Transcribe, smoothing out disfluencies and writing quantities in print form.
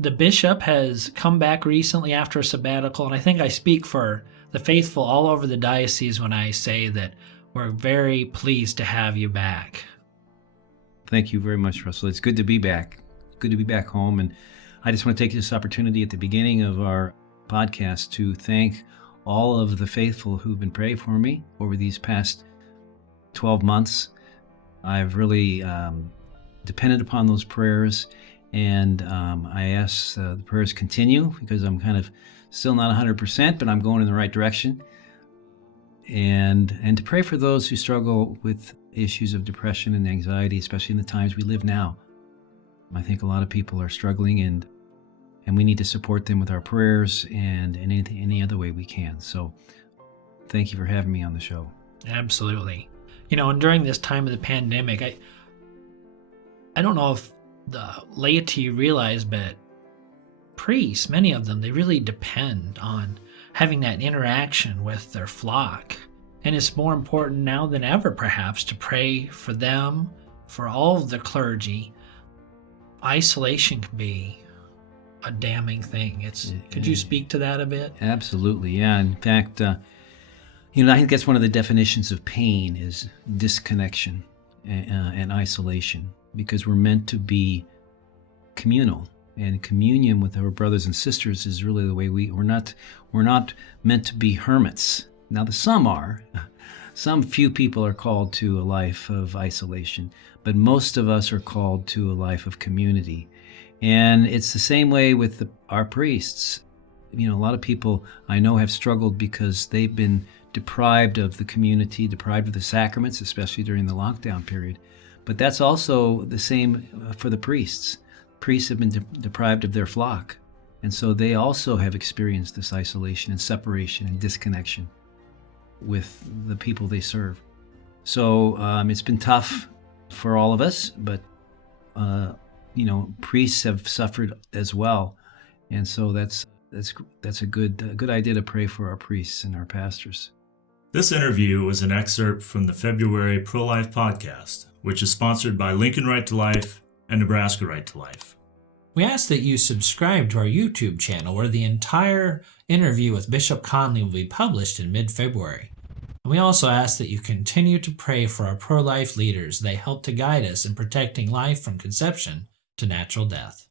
The bishop has come back recently after a sabbatical, and I think I speak for the faithful all over the diocese when I say that we're very pleased to have you back. Thank you very much, Russell. It's good to be back. Good to be back home. And I just want to take this opportunity at the beginning of our podcast to thank all of the faithful who've been praying for me over these past 12 months. I've really depended upon those prayers, and I ask the prayers continue because I'm kind of still not 100%, but I'm going in the right direction. And to pray for those who struggle with issues of depression and anxiety, especially in the times we live now. I think a lot of people are struggling, and we need to support them with our prayers and in any other way we can. So thank you for having me on the show. Absolutely. And during this time of the pandemic, I don't know if the laity realize, but priests, many of them, they really depend on having that interaction with their flock. And it's more important now than ever, perhaps, to pray for them, for all of the clergy. Isolation can be a damning thing. Could you speak to that a bit? Absolutely, yeah. In fact, I think that's one of the definitions of pain is disconnection and isolation, because we're meant to be communal, and communion with our brothers and sisters is really the way we're not meant to be hermits. Now, some few people are called to a life of isolation, but most of us are called to a life of community. And it's the same way with our priests. A lot of people I know have struggled because they've been deprived of the community, deprived of the sacraments, especially during the lockdown period. But that's also the same for the priests. Priests have been deprived of their flock, and so they also have experienced this isolation and separation and disconnection with the people they serve. So it's been tough for all of us, but priests have suffered as well, and so that's a good idea to pray for our priests and our pastors. This interview was an excerpt from the February Pro-Life podcast, which is sponsored by Lincoln Right to Life and Nebraska Right to Life. We ask that you subscribe to our YouTube channel, where the entire interview with Bishop Conley will be published in mid-February. And we also ask that you continue to pray for our pro-life leaders. They help to guide us in protecting life from conception to natural death.